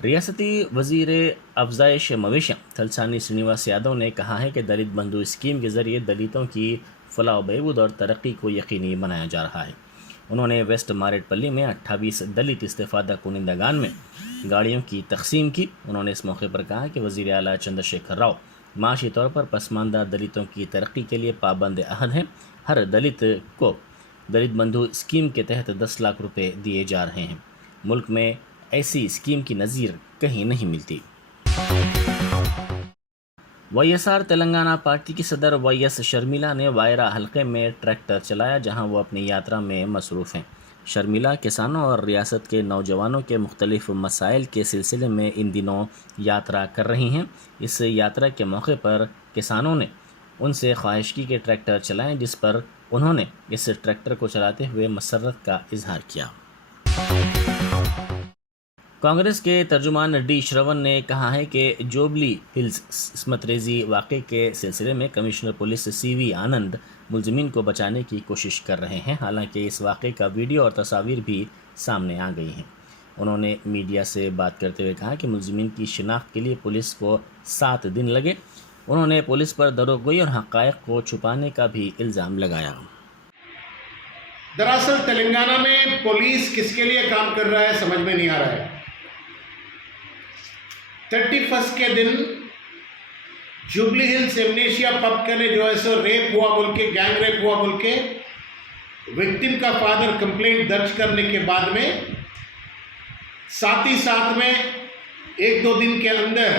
रियासती वजीर अफजाइश मवेशियाँ थलसानी श्रीनिवास यादव ने कहा है कि दलित बंधु स्कीम के ज़रिए दलितों की फलाह बहबूद और तरक्की को यकीनी बनाया जा रहा है। उन्होंने वेस्ट मारेटपल्ली में 28 दलित इस्तेफादा कुनिंदागान में गाड़ियों की तकसीम की। उन्होंने इस मौके पर कहा कि वज़ीर आला चंद्रशेखर राव माशी तौर पर पसमानदा दलितों की तरक्की के लिए पाबंद अहद हैं। हर दलित को दलित बंधु स्कीम के तहत 10 लाख रुपए दिए जा रहे हैं। मुल्क में ऐसी स्कीम की नज़ीर कहीं नहीं मिलती। वाईएसआर तेलंगाना पार्टी की सदर वाईएस शर्मिला ने वायरा हलके में ट्रैक्टर चलाया, जहां वो अपनी यात्रा में मसरूफ़ हैं। शर्मिला किसानों और रियासत के नौजवानों के मुख्तलिफ मसाइल के सिलसिले में इन दिनों यात्रा कर रही हैं। इस यात्रा के मौके पर किसानों ने उनसे ख्वाहिश की कि ट्रैक्टर चलाएं, जिस पर उन्होंने इस ट्रैक्टर को चलाते हुए मसर्रत का इजहार किया। कांग्रेस के तर्जुमान डी श्रवण ने कहा है कि जोबली हिल्स इस्मत-रेज़ी वाक़े के सिलसिले में कमिश्नर पुलिस सीवी आनंद मुलज़िमीन को बचाने की कोशिश कर रहे हैं। हालांकि इस वाक़े का वीडियो और तस्वीर भी सामने आ गई हैं। उन्होंने मीडिया से बात करते हुए कहा कि मुलज़िमीन की शिनाख्त के लिए पुलिस को 7 दिन लगे। उन्होंने पुलिस पर दरोगोई और हक़ाइक़ को छुपाने का भी इल्ज़ाम लगाया। दरअसल तेलंगाना में पुलिस किसके लिए काम कर रहा है समझ में नहीं आ रहा है। 31 के दिन जुबली हिल्स एमनेशिया पब के ने जो है सो रेप हुआ बोल के, गैंग रेप हुआ बोल के विक्टिम का फादर कंप्लेंट दर्ज करने के बाद में साथ ही साथ में 1-2 दिन के अंदर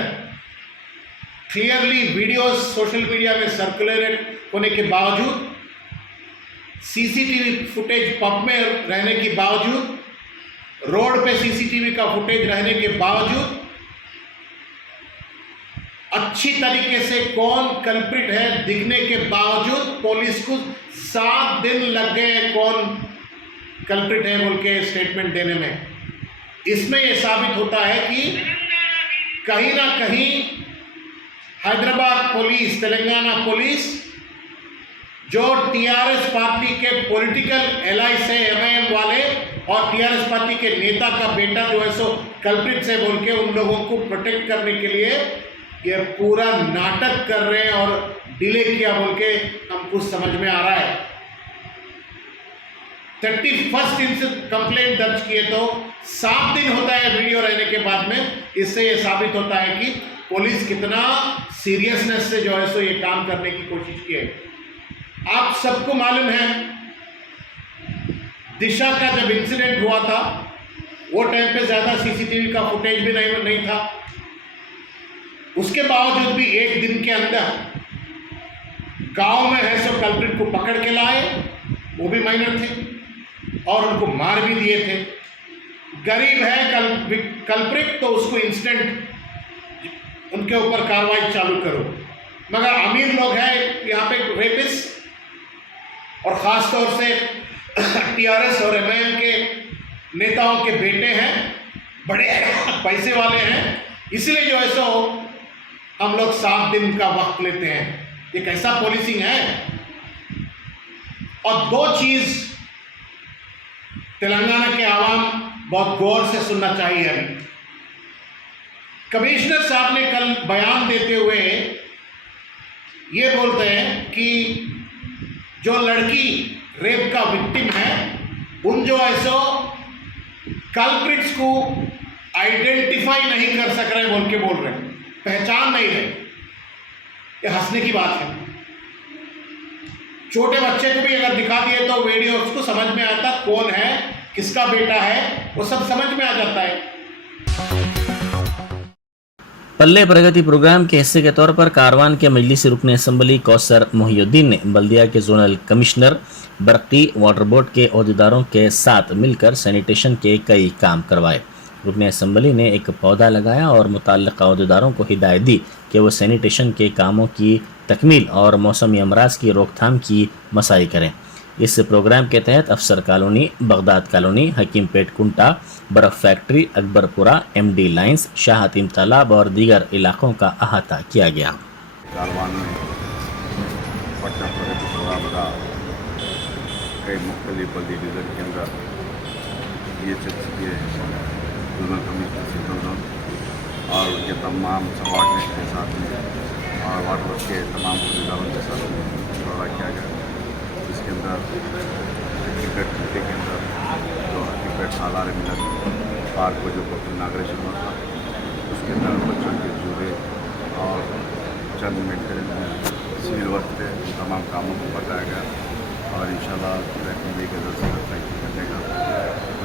क्लियरली वीडियोस सोशल मीडिया में सर्कुलेट होने के बावजूद, सीसीटीवी फुटेज पब में रहने के बावजूद, रोड पे सीसीटीवी का फुटेज रहने के बावजूद, अच्छी तरीके से कौन कल्प्रिट है दिखने के बावजूद पुलिस को 7 दिन लग गए कौन कल्प्रिट है बोल के स्टेटमेंट देने में। इसमें यह साबित होता है कि कहीं ना कहीं हैदराबाद पुलिस, तेलंगाना पुलिस जो टीआरएस पार्टी के पॉलिटिकल एलाइज है एमआईएम वाले और टीआरएस पार्टी के नेता का बेटा जो है सो कल्प्रिट से बोल के उन लोगों को प्रोटेक्ट करने के लिए ये पूरा नाटक कर रहे हैं और डिले किया बोल के हमको समझ में आ रहा है। 31 दिन से कंप्लेंट दर्ज किए तो 7 दिन होता है वीडियो रहने के बाद में। इससे ये साबित होता है कि पुलिस कितना सीरियसनेस से जो है सो ये काम करने की कोशिश की है। आप सबको मालूम है दिशा का जब इंसिडेंट हुआ था वो टाइम पे ज़्यादा सीसीटीवी का फुटेज भी नहीं था। उसके बावजूद भी 1 दिन के अंदर गांव में है सो कल्प्रिट को पकड़ के लाए, वो भी माइनर थे और उनको मार भी दिए थे। गरीब है कल्प्रिट तो उसको इंस्टेंट उनके ऊपर कार्रवाई चालू करो, मगर अमीर लोग हैं यहाँ पे रेपिस्ट और ख़ास तौर से टीआरएस और एमआईएम के नेताओं के बेटे हैं, बड़े पैसे वाले हैं, इसलिए जो है सो हम लोग 7 दिन का वक्त लेते हैं। ये कैसा पॉलिसिंग है। और 2 चीज़ तेलंगाना के आवाम बहुत गौर से सुनना चाहिए। अभी कमिश्नर साहब ने कल बयान देते हुए ये बोलते हैं कि जो लड़की रेप का विक्टिम है उन जो ऐसो कल्प्रिट्स को आइडेंटिफाई नहीं कर सक रहे बोल रहे हैं, पहचान नहीं रहे। ये हंसने की बात है। छोटे बच्चे को भी अगर दिखा दिए तो वीडियो उसको समझ में आता कौन है, किसका बेटा है, वो सब समझ में आ जाता है। पल्ले प्रगति प्रोग्राम के हिस्से के तौर पर कारवान के मजलिसी रुकन असम्बली कौसर मोहिउद्दीन ने बल्दिया के जोनल कमिश्नर, बरकी, वाटर बोर्ड के अहदेदारों के साथ मिलकर सैनिटेशन के कई काम करवाए। रुकन असम्बली ने एक पौधा लगाया और मुताल्लिक़ अहदेदारों को हिदायत दी कि वो सैनिटेशन के कामों की तकमील और मौसमी अमराज की रोकथाम की मसाई करें। इस प्रोग्राम के तहत अफसर colony, Baghdad colony, Hakimpet Kunta, बर्फ़ factory, Akbarpura, MD lines, Shah Hatim Talab और दीगर इलाकों का अहाता किया गया। कारवान में पटना प्रगति प्रोग्राम का कई मुख्तलिफ डिवीज़न के अंदर ये जोनल कमिश्नर सेंट्रल जोन और उनके तमाम सबॉर्डिनेट के साथ में और वार्ड वर्क के तमाम अहदेदारों के साथ में दौरा किया गया, जिसके अंदर क्रिकेट कमेटी के अंदर जो क्रिकेट सालार मिलत पार्क को जो इनाग्रेशन हुआ था, उसके अंदर बच्चों के झूले और चंद मेंटेनेंस सिविल वर्क थे, तमाम कामों को बताया गया और इंशाल्लाह ट्रैकिंग के अंदर से ट्रैकिंग करने का।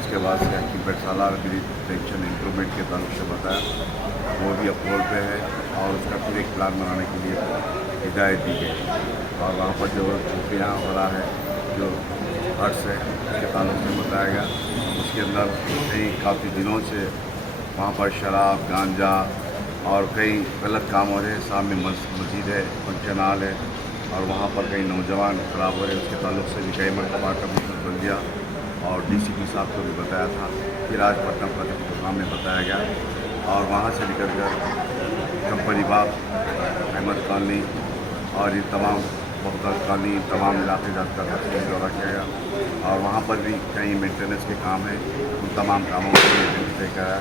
उसके बाद से क्रिकेट सालार मेरी पेंशन इम्प्रूवमेंट के ताल्लुक से बताया, वो भी अप्रूवल पे है और उसका फिर एक प्लान बनाने के लिए हिदायत दी गई और वहाँ पर जो झुग्गियाँ वगैरह है जो हट्स है उसके ताल्लुक से बताया गया। उसके अंदर कई काफ़ी दिनों से वहाँ पर शराब, गांजा और कई गलत काम हो रहे हैं। सामने मस्जिद है, फंक्शन हॉल है और वहाँ पर कई नौजवान खराब हो रहे हैं। उसके ताल्लुक से भी कई मरतबा कमिश्नर बल्दिया और डीसीपी साहब को भी बताया था, फिर आज पटना प्रोजेक्ट प्रोग्राम में बताया गया और वहाँ से निकल कर कंपनी बाग, अहमद कॉलोनी और ये तमाम बहुदल कॉलोनी, तमाम इलाके जाकर दौरा किया गया और वहाँ पर भी कई मेंटेनेंस के काम हैं, उन तमाम कामों को मेंटेनेंस देखा है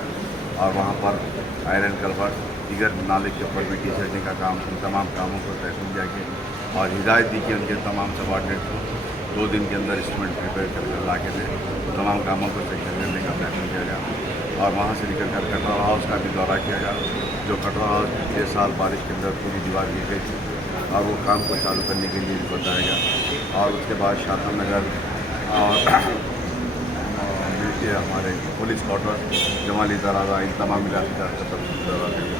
और वहाँ पर आयरन कलवर्ट, दीगर नाले के ऊपर मिट्टी सेटने का काम, उन तमाम कामों को तहसील किया गया और हिदायत दी कि उनके तमाम सबॉर्डिनेट को 2 दिन के अंदर इंस्ट्रूमेंट प्रिपेयर करके ला के दे, तमाम कामों को सेक्शन करने का फैसला किया गया और वहाँ से निकल कर कटरा हाउस का भी दौरा किया गया, जो कटरा हाउस पिछले साल बारिश के अंदर पूरी दीवार गिर गई थी और वो काम को चालू करने के लिए भी बताया गया और उसके बाद शासन नगर और मिलके हमारे पुलिस क्वार्टर, जमाली दराजा, इन तमाम इलाके जाकर दौरा किया गया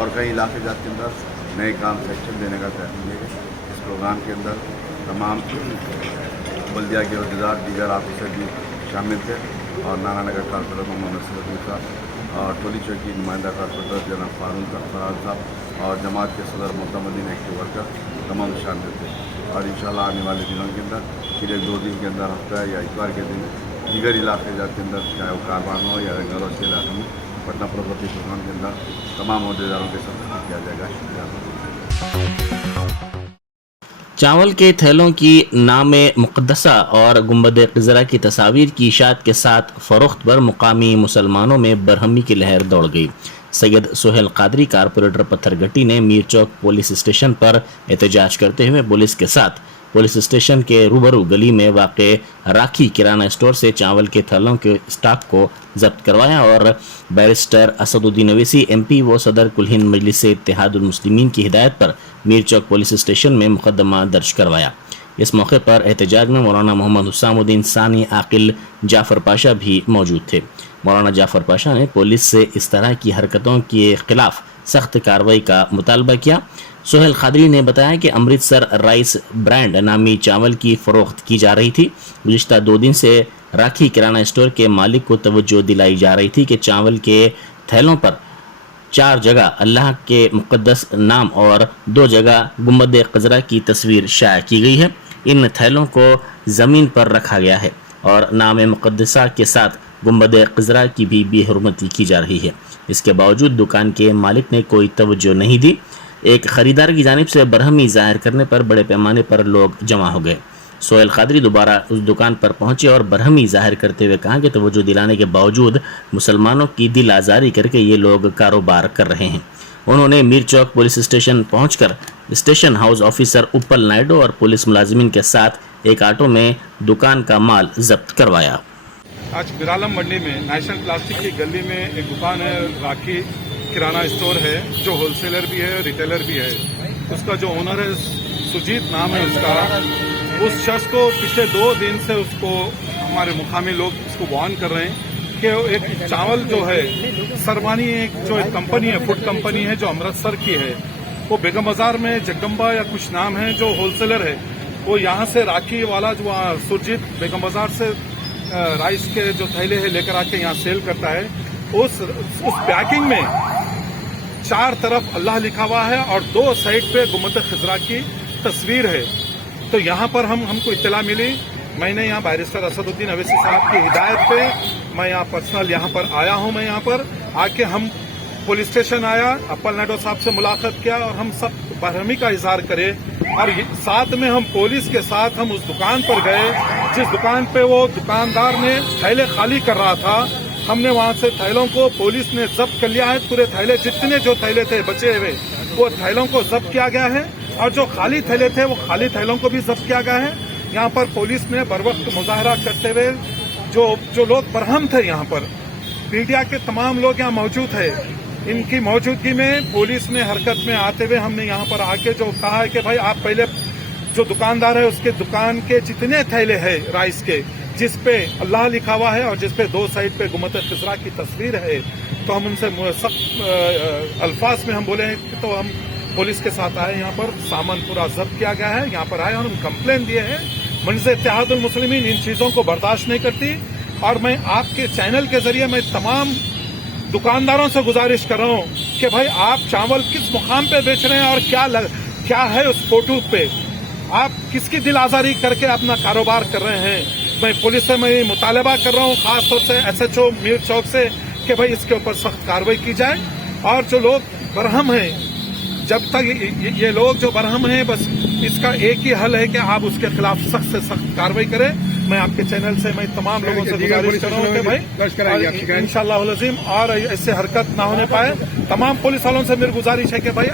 और कई इलाके जात के अंदर नए काम सेक्शन देने का फैसला किया गया। इस प्रोग्राम के अंदर तमाम बल्दिया के अहदेदार, दीगर ऑफिसर भी शामिल थे और नाना नगर कारपोरेटर मोहम्मद नसीरुद्दीन साहब और टोली चौक की नुमाइंदा कारपोरेटर जनाब फराज साहब और जमात के सदर मोहम्मदीन एक्टिव वर्कर तमाम शामिल थे और इंशाल्लाह आने वाले दिनों के अंदर फिर 1-2 दिन के अंदर हफ्ता या इतवार के दिन दीगर इलाके जात के अंदर, चाहे वो कारवान हो या रंगारोज के इलाके में, पटना प्रगति प्रोग्राम के अंदर तमाम अहदेदारों के साथ किया जाएगा। शुक्रिया। चावल के थैलों की नाम मुक़द्दसा और गुंबद क़िज़रा की तस्वीर की इशाअत के साथ फ़रोख्त पर मुकामी मुसलमानों में बरहमी की लहर दौड़ गई। सैयद सोहेल कादरी कारपोरेटर पत्थरघट्टी ने मीर चौक पुलिस स्टेशन पर एहतजाज करते हुए पुलिस के साथ पुलिस स्टेशन के रूबरू गली में वाक़े राखी किराना स्टोर से चावल के थैलों के स्टॉक को जब्त करवाया और बैरिस्टर असदुद्दीन अवैसी MP व सदर कुल हिंद मजलिस इत्तेहादुल मुस्लिमीन की हिदायत पर मीर चौक पुलिस स्टेशन में मुकदमा दर्ज करवाया। इस मौके पर एहतजाज में मौलाना मोहम्मद हुसामुद्दीन सानी आकिल जाफ़र पाशा भी मौजूद थे। मौलाना जाफ़र पाशा ने पुलिस से इस तरह की हरकतों के खिलाफ सख्त कार्रवाई का मुतालबा किया। सोहेल कादरी ने बताया कि अमृतसर राइस ब्रांड नामी चावल की फ़रोख्त की जा रही थी। गुज़िश्ता 2 दिन से राखी किराना स्टोर के मालिक को तवज्जो दिलाई जा रही थी कि चावल के थैलों पर 4 जगह अल्लाह के मुक़द्दस नाम और 2 जगह गुंबद क़िज़रा की तस्वीर शाया की गई है। इन थैलों को ज़मीन पर रखा गया है और नाम मुक़द्दसा के साथ गुंबद क़िज़रा की भी बेहुरमती की जा रही है। इसके बावजूद दुकान के मालिक ने कोई तवज्जो नहीं दी। एक ख़रीदार की जानिब से बरहमी ज़ाहिर करने पर बड़े पैमाने पर लोग जमा हो गए। सोहेल कादरी दोबारा उस दुकान पर पहुंचे और बरहमी ज़ाहिर करते हुए कहा कि तवज्जो दिलाने के बावजूद मुसलमानों की दिल आज़ारी करके ये लोग कारोबार कर रहे हैं। उन्होंने मीर चौक पुलिस स्टेशन पहुंचकर स्टेशन हाउस ऑफिसर उपल नायडू और पुलिस मुलाजिमीन के साथ एक ऑटो में दुकान का माल जब्त करवाया। आज बिरालम मंडी में नेशनल प्लास्टिक की गली में एक दुकान है, राखी किराना स्टोर है, जो होलसेलर भी है, रिटेलर भी है। उसका जो ओनर है सुजीत नाम है उसका। उस शख्स को पिछले 2 दिन से उसको हमारे मुकामी लोग उसको वार्न कर रहे हैं कि एक चावल जो है सरवानी एक जो एक कंपनी है, फूड कंपनी है जो अमृतसर की है, वो बेगम बाजार में जगदम्बा या कुछ नाम है जो होलसेलर है, वो यहाँ से राखी वाला जो सुरजीत बेगम बाजार से राइस के जो थैले है लेकर आके यहाँ सेल करता है। उस पैकिंग में 4 तरफ अल्लाह लिखा हुआ है और 2 साइड पे गुंबद क़िज़रा की तस्वीर है। तो यहाँ पर हमको इत्तला मिली। मैंने यहाँ बैरिस्टर असदुद्दीन अवैसी साहब की हिदायत पे मैं यहाँ पर्सनल यहाँ पर आया हूँ। मैं यहाँ पर आके हम पुलिस स्टेशन आया, अपल नायडू साहब से मुलाकात किया और हम सब बरहमी का इजहार करे और साथ में हम पुलिस के साथ हम उस दुकान पर गए जिस दुकान पे वो दुकानदार ने थैले खाली कर रहा था। हमने वहां से थैलों को पुलिस ने जब्त कर लिया है। पूरे थैले जितने जो थैले थे बचे हुए वो थैलों को जब्त किया गया है और जो खाली थैले थे वो खाली थैलों को भी जब्त किया गया है। यहाँ पर पुलिस ने बर वक्त मुजाहरा करते हुए जो लोग बरहम थे, यहाँ पर मीडिया के तमाम लोग यहाँ मौजूद है, इनकी मौजूदगी में पुलिस ने हरकत में आते हुए हमने यहाँ पर आके जो कहा है कि भाई आप पहले जो दुकानदार है उसके दुकान के जितने थैले हैं राइस के जिस पे अल्लाह लिखा हुआ है और जिस पे दो साइड पे गुम्बद खिजरा की तस्वीर है, तो हम उनसे सख्त अल्फाज में हम बोले हैं कि तो हम पुलिस के साथ आए, यहाँ पर सामान पूरा जब्त किया गया है, यहाँ पर आए और हम कंप्लेन दिए हैं। मंजर इत्तेहादुल मुस्लिमीन इन चीजों को बर्दाश्त नहीं करती और मैं आपके चैनल के जरिए मैं तमाम दुकानदारों से गुजारिश कर रहा हूँ कि भाई आप चावल किस मुकाम पे बेच रहे हैं और क्या है उस फोटो पे, आप किसकी दिल आजारी करके अपना कारोबार कर रहे हैं। मैं पुलिस से मैं मुतालबा कर रहा हूँ खासतौर से SHO मीर चौक से कि भाई इसके ऊपर सख्त कार्रवाई की जाए और जो लोग बरहम हैं, जब तक ये लोग जो बरहम हैं, बस इसका एक ही हल है कि आप उसके खिलाफ सख्त से सख्त कार्रवाई करें। मैं आपके चैनल से मैं तमाम लोगों से गुजारिश कर रहा हूँ कि भाई इंशाअल्लाह अज़ीम और ऐसे हरकत ना होने पाए। तमाम पुलिस वालों से मेरी गुजारिश है कि भाई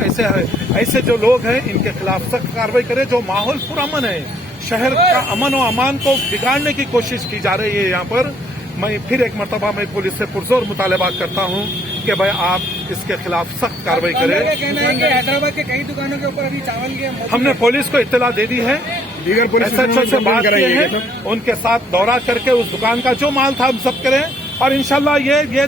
ऐसे जो लोग हैं इनके खिलाफ सख्त कार्रवाई करें। जो माहौल पुरअमन है, शहर का अमन और अमान को बिगाड़ने की कोशिश की जा रही है यहाँ पर, मैं फिर एक मरतबा मैं पुलिस से पुरजोर मुतालबा करता हूँ कि भाई आप इसके खिलाफ सख्त कार्रवाई करें। कहना है कि हैदराबाद के कई दुकानों के ऊपर अभी चावल के हमने पुलिस को इत्तला दे दी है, दीगर पुलिस SHO से बात की है, उनके साथ दौरा करके उस दुकान का जो माल था हम जब्त करें और इंशाल्लाह ये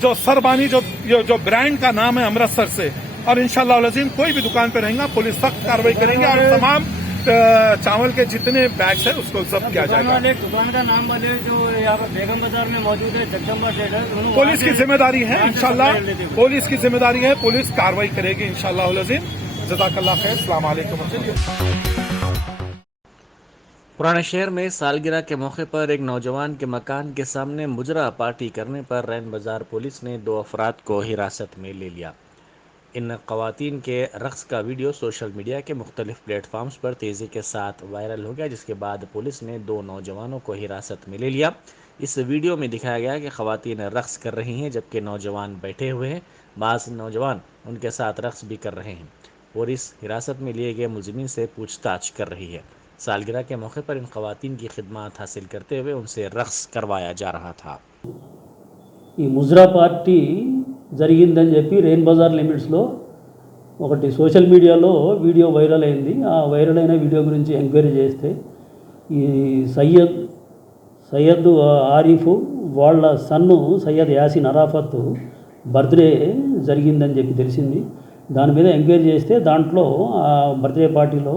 जो सरबानी जो ब्रांड का नाम है अमृतसर से, और इंशाल्लाह अज़ीम कोई भी दुकान पे रहेगा पुलिस सख्त कार्रवाई करेंगे और तमाम चावल के जितने बैग्स है उसको जब्त किया जाएगा। दुकान का नाम वाले जो यहाँ पर बेगम बाजार में मौजूद है जगदम्बा ट्रेडर, पुलिस की जिम्मेदारी है इंशाल्लाह, पुलिस की जिम्मेदारी है, पुलिस कार्रवाई करेगी इंशाल्लाह अज़ीम। जज़ाकल्लाह खैर, अस्सलाम वालेकुम। पुराने शहर में सालगिरह के मौके पर एक नौजवान के मकान के सामने मुजरा पार्टी करने पर रैन बाजार पुलिस ने 2 अफराद को हिरासत में ले लिया। इन ख़वातीन के रक़्स का वीडियो सोशल मीडिया के मुख्तलिफ प्लेटफॉर्म्स पर तेज़ी के साथ वायरल हो गया, जिसके बाद पुलिस ने 2 नौजवानों को हिरासत में ले लिया। इस वीडियो में दिखाया गया कि ख़वातीन रक़्स कर रही हैं जबकि नौजवान बैठे हुए हैं, बाज़ नौजवान उनके साथ रक़्स भी कर रहे हैं। पुलिस हिरासत में लिए गए मुलज़िमीन से पूछताछ कर रही है। सालगिरह के मौके पर इन ख़वातीन की खिदमत हासिल करते हुए उनसे रक़्स करवाया जा रहा था। ఈ ముజ్రా పార్టీ జరిగిందని చెప్పి రెయిన్ బజార్ లిమిట్స్లో ఒకటి సోషల్ మీడియాలో వీడియో వైరల్ అయింది. ఆ వైరల్ అయిన వీడియో గురించి ఎంక్వైరీ చేస్తే ఈ సయ్యద్ ఆరిఫ్ వాళ్ళ సన్ను సయ్యద్ యాసిన్ అరాఫత్ బర్త్డే జరిగిందని చెప్పి తెలిసింది. దాని మీద ఎంక్వైరీ చేస్తే దాంట్లో ఆ బర్త్డే పార్టీలో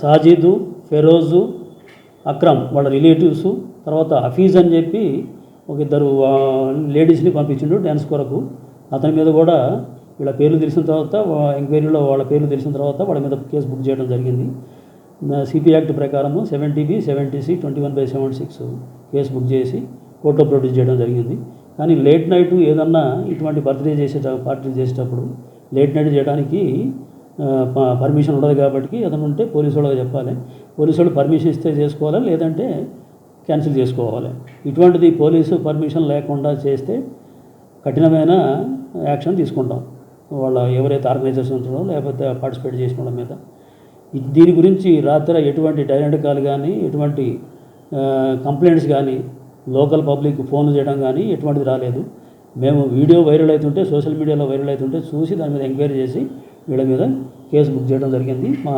సాజిద్, ఫెరోజు, అక్రమ్ వాళ్ళ రిలేటివ్స్, తర్వాత హఫీజ్ అని చెప్పి ఒక 2 లేడీస్ని పంపించిండు డ్యాన్స్ కొరకు. అతని మీద కూడా వీళ్ళ పేర్లు తెలిసిన తర్వాత ఎంక్వైరీలో వాళ్ళ పేర్లు తెలిసిన తర్వాత వాళ్ళ మీద కేసు బుక్ చేయడం జరిగింది. CP యాక్ట్ ప్రకారము 70B 70C 21/76 కేసు బుక్ చేసి కోర్టులో ప్రొడ్యూస్ చేయడం జరిగింది. కానీ లేట్ నైట్ ఏదన్నా ఇటువంటి పార్టీ చేసేటప్పుడు లేట్ నైట్ చేయడానికి పర్మిషన్ ఉండదు కాబట్టి అతను ఉంటే పోలీసు వాళ్ళకి చెప్పాలి. పోలీసు వాళ్ళు పర్మిషన్ ఇస్తే చేసుకోవాలి, లేదంటే క్యాన్సిల్ చేసుకోవాలి. ఇటువంటిది పోలీసు పర్మిషన్ లేకుండా చేస్తే కఠినమైన యాక్షన్ తీసుకుంటాం వాళ్ళ ఎవరైతే ఆర్గనైజర్స్ ఉంటారో లేకపోతే పార్టిసిపేట్ చేసిన వాళ్ళ మీద. దీని గురించి రాత్రి ఎటువంటి డైరెక్ట్ కాల్ కానీ ఎటువంటి కంప్లైంట్స్ కానీ లోకల్ పబ్లిక్ ఫోన్ చేయడం కానీ ఎటువంటిది రాలేదు. మేము వీడియో వైరల్ అవుతుంటే సోషల్ మీడియాలో వైరల్ అవుతుంటే చూసి దాని మీద ఎంక్వైరీ చేసి వీళ్ళ మీద కేసు బుక్ చేయడం జరిగింది. మా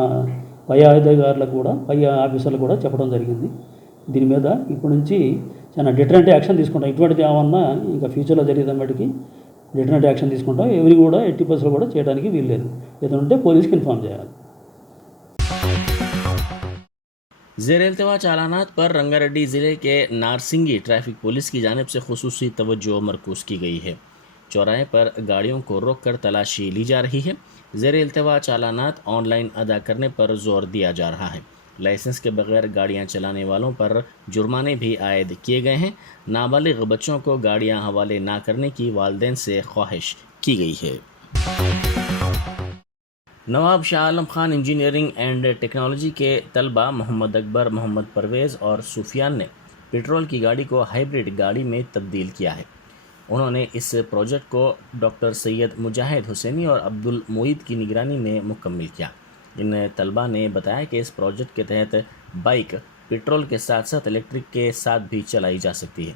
పై అధికారులకు కూడా పై ఆఫీసర్లకు కూడా చెప్పడం జరిగింది. దీని మీద ఇప్పటి నుంచి చాలా డిటరెంట్ యాక్షన్ తీసుకుంటాం. ఇటువంటిది ఏమన్నా ఇంకా ఫ్యూచర్లో జరిగేదాన్ని బట్టి డిటరెంట్ యాక్షన్ తీసుకుంటాం. ఎవరి కూడా 80% కూడా చేయడానికి వీల్లేదు. ఏదైనా ఉంటే పోలీస్కి ఇన్ఫార్మ్ చేయాలి. ज़ेर इल्तवा चालानात पर रंगारेड्डी ज़िले के नारसिंगी ट्रैफिक पुलिस की जानिब से खुसूसी तवज्जो मरकूज़ की गई है। चौराहे पर गाड़ियों को रोक कर तलाशी ली जा रही है। ज़ेर इल्तवा चालानात ऑनलाइन अदा करने पर जोर दिया जा रहा है। लाइसेंस के बगैर गाड़ियां चलाने वालों पर जुर्माने भी आयद किए गए हैं। नाबालिग बच्चों को गाड़ियां हवाले ना करने की वालिदैन से ख्वाहिश की गई है। Nawab Shah Alam Khan engineering and technology के तलबा मोहम्मद अकबर, मोहम्मद परवेज़ और सुफियान ने पेट्रोल की गाड़ी को हाइब्रिड गाड़ी में तब्दील किया है। उन्होंने इस प्रोजेक्ट को डॉक्टर सैयद मुजाहिद हुसैनी और अब्दुल मोईद की निगरानी में मुकम्मल किया। इन तलबा ने बताया कि इस प्रोजेक्ट के तहत बाइक पेट्रोल के साथ साथ इलेक्ट्रिक के साथ भी चलाई जा सकती है।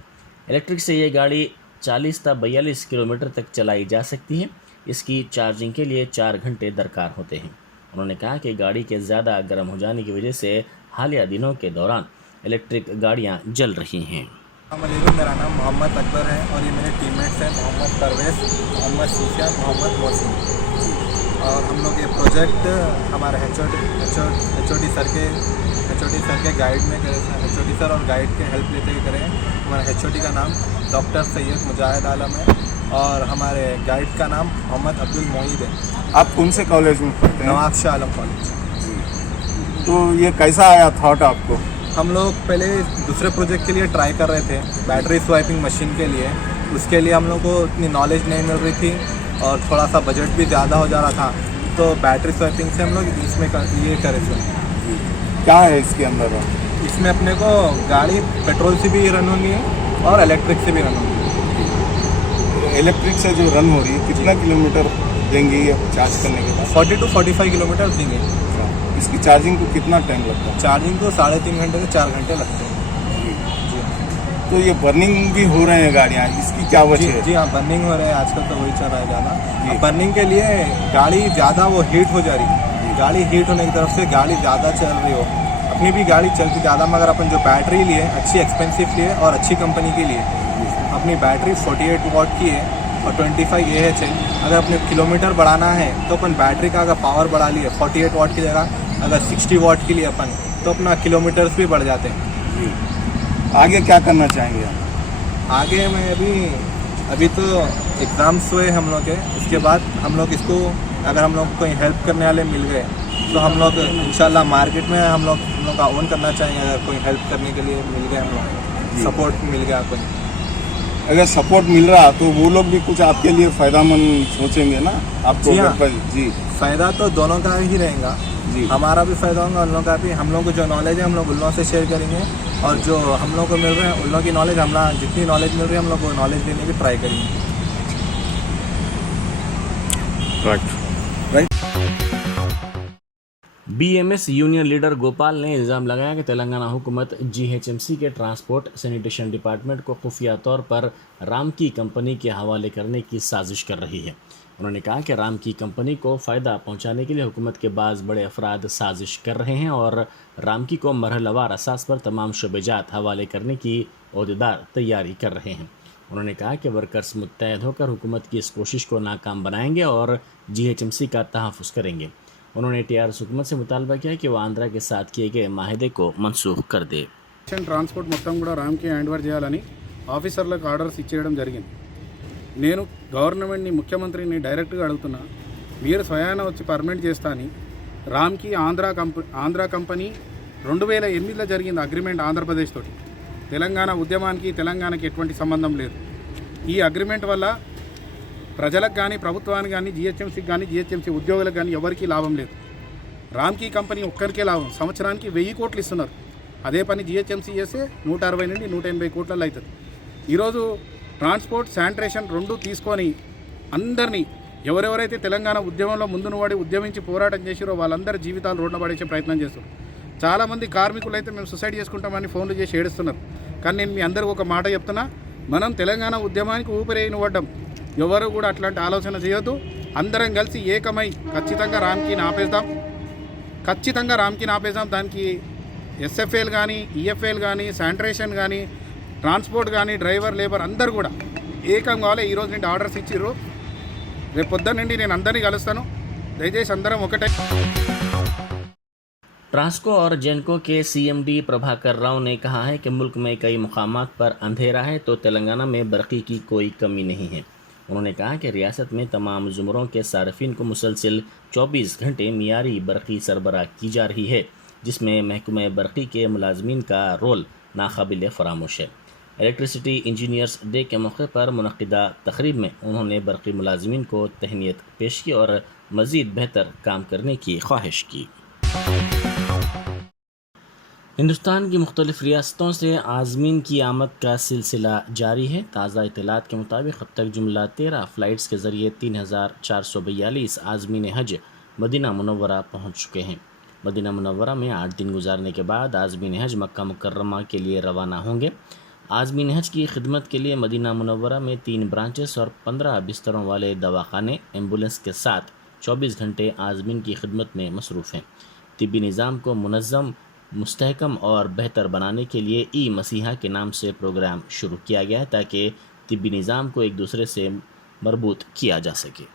इलेक्ट्रिक से ये गाड़ी 40 से 42 किलोमीटर तक चलाई जा सकती है। इसकी चार्जिंग के लिए 4 घंटे दरकार होते हैं। उन्होंने कहा कि गाड़ी के ज़्यादा गर्म हो जाने की वजह से हालिया दिनों के दौरान इलेक्ट्रिक गाड़ियाँ जल रही हैं। मेरा नाम मोहम्मद अकबर है और ये मेरे टीममेट्स हैं मोहम्मद परवेज़, मोहम्मद सुफियान, मोहम्मद मोहसिन। और हम लोग ये प्रोजेक्ट हमारे एचओडी सर के गाइड में करे थे। एचओडी सर और गाइड के हेल्प लेते हुए करें। हमारे एचओडी का नाम डॉक्टर सैयद मुजाहिद आलम है और हमारे गाइड का नाम मोहम्मद अब्दुल मोईद है। आप कौन से कॉलेज में पढ़ते हैं? नवाब शाह आलम कॉलेज। तो ये कैसा आया थॉट आपको? हम लोग पहले दूसरे प्रोजेक्ट के लिए ट्राई कर रहे थे, बैटरी स्वाइपिंग मशीन के लिए। उसके लिए हम लोग को इतनी नॉलेज नहीं मिल रही थी और थोड़ा सा बजट भी ज़्यादा हो जा रहा था, तो बैटरी स्वाइपिंग से हम लोग इसमें ये करे थे। क्या है इसके अंदर? इसमें अपने को गाड़ी पेट्रोल से भी रन होनी है और इलेक्ट्रिक से भी रन होनी है। इलेक्ट्रिक से जो रन हो रही है कितना किलोमीटर देंगे ये चार्ज करने के बाद? 40 to 45 किलोमीटर देंगे। इसकी चार्जिंग को कितना टाइम लगता है? चार्जिंग को 3.5 घंटे से 4 घंटे लगते हैं। तो ये बर्निंग भी हो रहे हैं गाड़ियाँ, इसकी क्या वजह है? जी हाँ, बर्निंग हो रहे हैं आजकल, तो वही चल रहा है ज़्यादा। बर्निंग के लिए गाड़ी ज़्यादा वो हीट हो जा रही है। गाड़ी हीट होने की तरफ से गाड़ी ज़्यादा चल रही हो, अपनी भी गाड़ी चलती ज़्यादा, मगर अपन जो बैटरी लिए अच्छी एक्सपेंसिव लिए और अच्छी कंपनी की लिए, अपनी बैटरी 48 वाट की है और 25 AH है। अगर अपने किलोमीटर बढ़ाना है तो अपन बैटरी का अगर पावर बढ़ा लिए 48 वाट की जगह अगर 60 वाट के लिए अपन, तो अपना किलोमीटर्स भी बढ़ जाते हैं। आगे क्या करना चाहेंगे? आगे मैं अभी तो एग्ज़ाम्स हुए हम लोग के, उसके बाद हम लोग इसको अगर हम लोग कोई हेल्प करने वाले मिल गए तो हम लोग इंशाल्लाह मार्केट में हम लोग का ओन करना चाहेंगे। अगर कोई हेल्प करने के लिए मिल गए, हम लोग सपोर्ट मिल गया कोई, अगर सपोर्ट मिल रहा तो वो लोग भी कुछ आपके लिए फ़ायदामंद सोचेंगे ना आपको? जी हाँ, जी फ़ायदा तो दोनों का ही रहेगा जी। हमारा भी फ़ायदा होगा, उन लोगों का भी। हम लोग को जो नॉलेज है हम लोग उन लोगों से शेयर करेंगे और जो हम लोग को मिल रहे हैं उन लोगों की नॉलेज, हमारा जितनी नॉलेज मिल रही है हम लोग वो नॉलेज देने की ट्राई करेंगे। BMS यूनियन लीडर गोपाल ने इल्ज़ाम लगाया कि तेलंगाना हुकूमत GHMC के ट्रांसपोर्ट सैनिटेशन डिपार्टमेंट को खुफिया तौर पर रामकी कंपनी के हवाले करने की साजिश कर रही है। उन्होंने कहा कि रामकी कंपनी को फ़ायदा पहुंचाने के लिए हुकूमत के बाज़ बड़े अफराद साजिश कर रहे हैं और रामकी को मरहलवार असास पर तमाम शुबेजात हवाले करने की ओहदेदार तैयारी कर रहे हैं। उन्होंने कहा कि वर्कर्स मुत्तहद होकर हुकूमत की इस कोशिश को नाकाम बनाएंगे और GHMC का तहफ़्फ़ुज़ करेंगे। उन्होंने TRS हुकूमत से मुतालबा किया कि वह आंध्रा के साथ किए गए माहिदे को मनसूख कर दे। ట్రాన్స్పోర్ట్ మొత్తం కూడా రామ్కి హ్యాండ్ ఓవర్ చేయాలని ఆఫీసర్లకు ఆర్డర్స్ ఇచ్చేయడం జరిగింది. నేను గవర్నమెంట్ని, ముఖ్యమంత్రిని డైరెక్ట్గా అడుగుతున్నా, మీరు స్వయాన వచ్చి పర్మనెంట్ చేస్తా అని రామ్కి ఆంధ్రా కంపెనీ 2008లో జరిగింది అగ్రిమెంట్ ఆంధ్రప్రదేశ్ తోటి. తెలంగాణ ఉద్యమానికి తెలంగాణకి ఎటువంటి సంబంధం లేదు. ఈ అగ్రిమెంట్ వల్ల ప్రజలకు కానీ ప్రభుత్వానికి కానీ GHMCకి కానీ GHMC ఉద్యోగులకు కానీ ఎవరికీ లాభం లేదు. రామ్కి కంపెనీ ఒక్కరికే లాభం. సంవత్సరానికి 1000 కోట్లు ఇస్తున్నారు. అదే పని GHMC చేస్తే 160 నుండి 180 కోట్లలో అవుతుంది. ఈరోజు ట్రాన్స్పోర్ట్, శానిటేషన్ రెండు తీసుకొని అందరినీ ఎవరెవరైతే తెలంగాణ ఉద్యమంలో ముందును పడి ఉద్యమించి పోరాటం చేసిరో వాళ్ళందరి జీవితాలు రోడ్న పడేసే ప్రయత్నం చేస్తారు. చాలామంది కార్మికులు అయితే మేము సూసైడ్ చేసుకుంటామని ఫోన్లు చేసి ఏడుస్తున్నారు. కానీ నేను మీ అందరికీ ఒక మాట చెప్తున్నా, మనం తెలంగాణ ఉద్యమానికి ఊపిరేయని పడ్డాం. ఎవరు కూడా అట్లాంటి ఆలోచన చేయొద్దు. అందరం కలిసి ఏకమై ఖచ్చితంగా రామ్కీని ఆపేద్దాం. దానికి SFL కానీ, EFL కానీ, శానిటేషన్ కానీ, ట్రాన్స్పోర్ట్ కానీ, డ్రైవర్, లేబర్ అందరు కూడా ఏకం కావాలి. ఈరోజు నుండి ఆర్డర్స్ ఇచ్చిర్రు. రేపు పొద్దున్న నుండి నేను అందరినీ కలుస్తాను. దయచేసి అందరం ఒకటే. ट्रांसको और जेनको के CMD प्रभाकर राव ने कहा है कि मुल्क में कई मुकामात पर अंधेरा है तो तेलंगाना में बरक़ी की कोई कमी नहीं है। उन्होंने कहा कि रियासत में तमाम ज़ुमरों के सार्फिन को मुसलसल 24 घंटे मियारी बरक़ी सरबराह की जा रही है, जिसमें महकमा बरक़ी के मुलाजमीन का रोल नाकाबिल फरामोश है। इलेक्ट्रिसिटी इंजीनियर्स डे के मौके पर मुनक़िदा तकरीब में उन्होंने बरक़ी मुलाजिमीन को तहनीत पेश की और मज़ीद बेहतर काम करने की ख्वाहिश की। हिंदुस्तान की मुख्तलिफ रियासतों से आज़मीन की आमद का सिलसिला जारी है। ताज़ा इत्तलात के मुताबिक अब तक जुमला 13 फ़्लाइट्स के ज़रिए 3442 आज़मीन हज मदीना मुनव्वरा पहुँच चुके हैं। मदीना मुनव्वरा में 8 दिन गुजारने के बाद आज़मीन हज मक्का मुकर्रमा के लिए रवाना होंगे। आज़मीन हज की खिदमत के लिए मदीना मुनव्वरा में 3 ब्रांचेस और 15 बिस्तरों वाले दवाखाने एम्बुलेंस के साथ 24 घंटे आज़मीन की खिदमत में मसरूफ़ हैं। तिब्बी निज़ाम को मुनज़्ज़म, मुस्तहकम और बेहतर बनाने के लिए ई मसीहा के नाम से प्रोग्राम शुरू किया गया है ताकि तिब्बी निज़ाम को एक दूसरे से मरबूत किया जा सके।